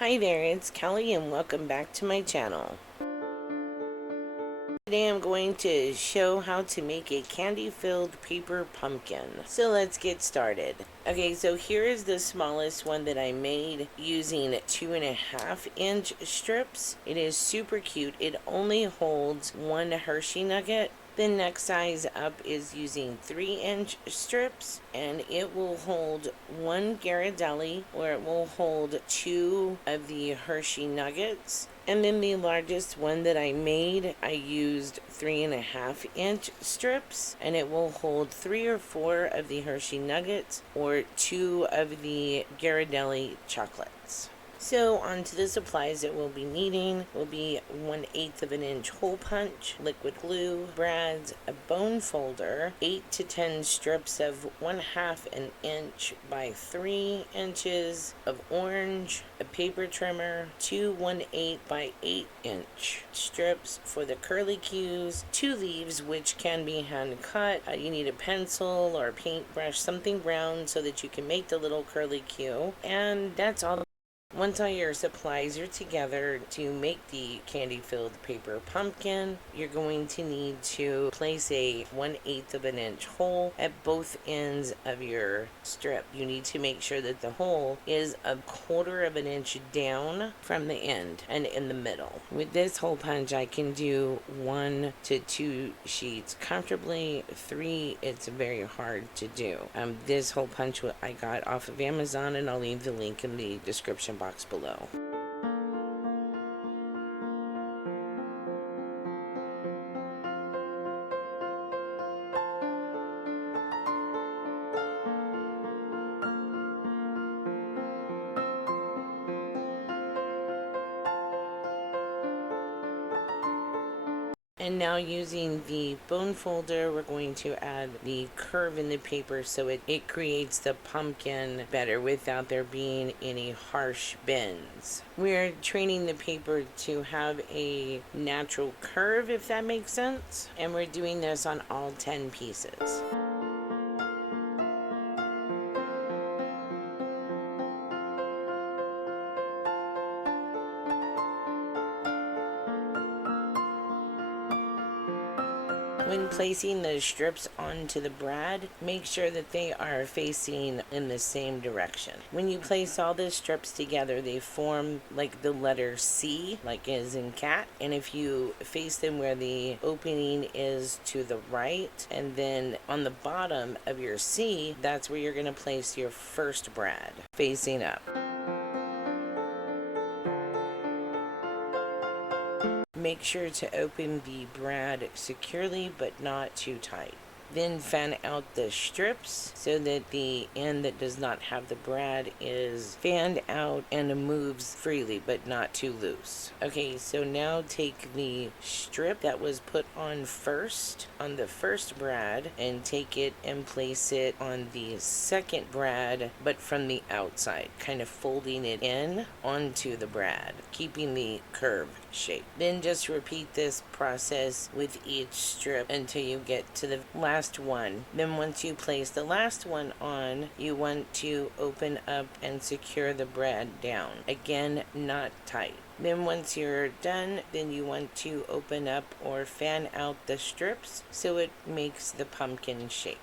Hi there, it's Kelly and welcome back to my channel. Today I'm going to show how to make a candy-filled paper pumpkin. So let's get started. Okay, so here is the smallest one that I made using 2.5-inch strips. It is super cute. It only holds one Hershey nugget. The next size up is using 3-inch strips, and it will hold one Ghirardelli, or it will hold 2 of the Hershey nuggets. And then the largest one that I made, I used 3.5-inch strips, and it will hold 3 or 4 of the Hershey nuggets or 2 of the Ghirardelli chocolates. So onto the supplies that we'll be needing will be 1/8 of an inch hole punch, liquid glue, brads, a bone folder, 8 to 10 strips of 1/2 an inch by 3 inches of orange, a paper trimmer, 2 1/8 by 8 inch strips for the curly cues, 2 leaves which can be hand cut. You need a pencil or a paintbrush, something brown so that you can make the little curly cue, and that's all. Once all your supplies are together to make the candy-filled paper pumpkin, you're going to need to place a 1/8 of an inch hole at both ends of your strip. You need to make sure that the hole is 1/4 of an inch down from the end and in the middle. With this hole punch, I can do 1 to 2 sheets comfortably. 3, it's very hard to do. This hole punch I got off of Amazon, and I'll leave the link in the description box below. And now using the bone folder, we're going to add the curve in the paper so it creates the pumpkin better without there being any harsh bends. We're training the paper to have a natural curve, if that makes sense. And we're doing this on all 10 pieces. When placing the strips onto the brad, make sure that they are facing in the same direction. When you place all the strips together, they form like the letter C, like as in cat. And if you face them where the opening is to the right, and then on the bottom of your C, that's where you're going to place your first brad, facing up. Make sure to open the brad securely but not too tight. Then fan out the strips so that the end that does not have the brad is fanned out and moves freely but not too loose. Okay, so now take the strip that was put on first on the first brad and take it and place it on the second brad, but from the outside, kind of folding it in onto the brad, keeping the curve shape. Then just repeat this process with each strip until you get to the last one. Then once you place the last one on, you want to open up and secure the brad down. Again, not tight. Then once you're done, then you want to open up or fan out the strips so it makes the pumpkin shape.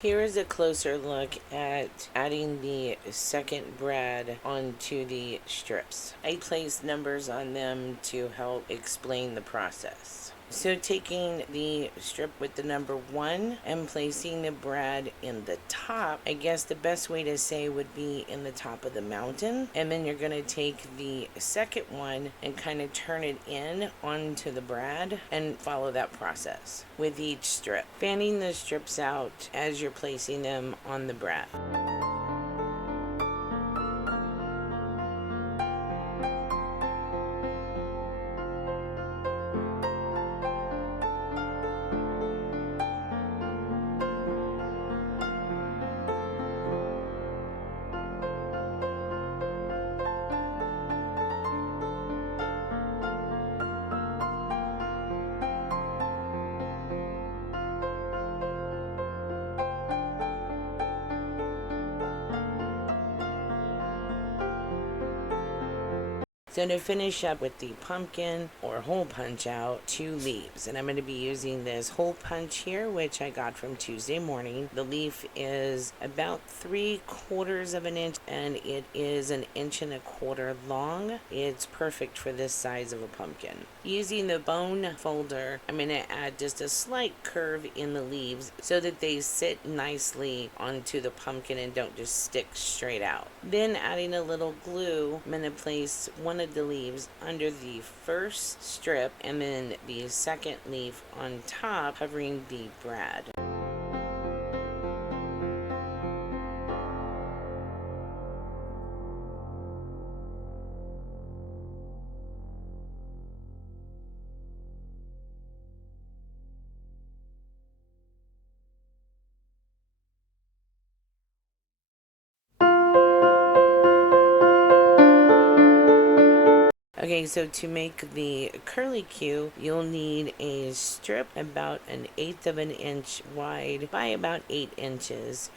Here is a closer look at adding the second brad onto the strips. I placed numbers on them to help explain the process. So taking the strip with the number 1 and placing the brad in the top, I guess the best way to say would be in the top of the mountain. And then you're going to take the second one and kind of turn it in onto the brad and follow that process with each strip. Fanning the strips out as you're placing them on the brad. So to finish up with the pumpkin or hole punch out, 2 leaves. And I'm going to be using this hole punch here, which I got from Tuesday morning. The leaf is about 3/4 of an inch and it is 1.25 inches long. It's perfect for this size of a pumpkin. Using the bone folder, I'm going to add just a slight curve in the leaves so that they sit nicely onto the pumpkin and don't just stick straight out. Then adding a little glue, I'm going to place one of the leaves under the first strip and then the second leaf on top, covering the brad. Okay, so to make the curlicue, you'll need a strip about 1/8 of an inch wide by about 8 inches,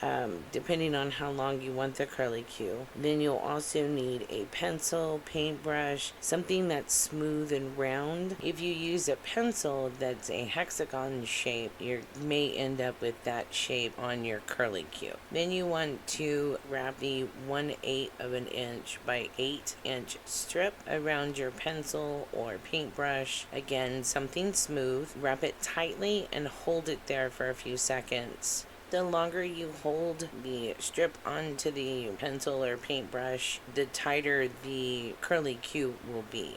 depending on how long you want the curlicue. Then you'll also need a pencil, paintbrush, something that's smooth and round. If you use a pencil that's a hexagon shape, you may end up with that shape on your curlicue. Then you want to wrap the 1/8 of an inch by 8 inch strip around your pencil or paintbrush. Again, something smooth. Wrap it tightly and hold it there for a few seconds. The longer you hold the strip onto the pencil or paintbrush, the tighter the curlicue will be.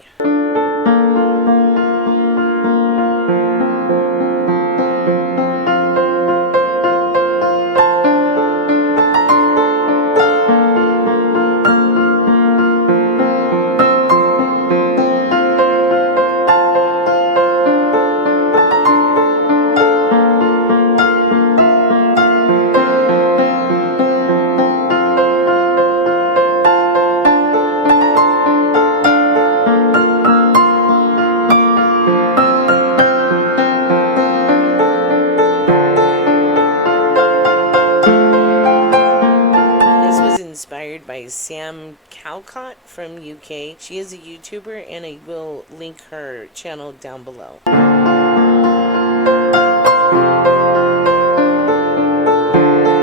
Inspired by Sam Calcott from UK. She is a YouTuber and I will link her channel down below.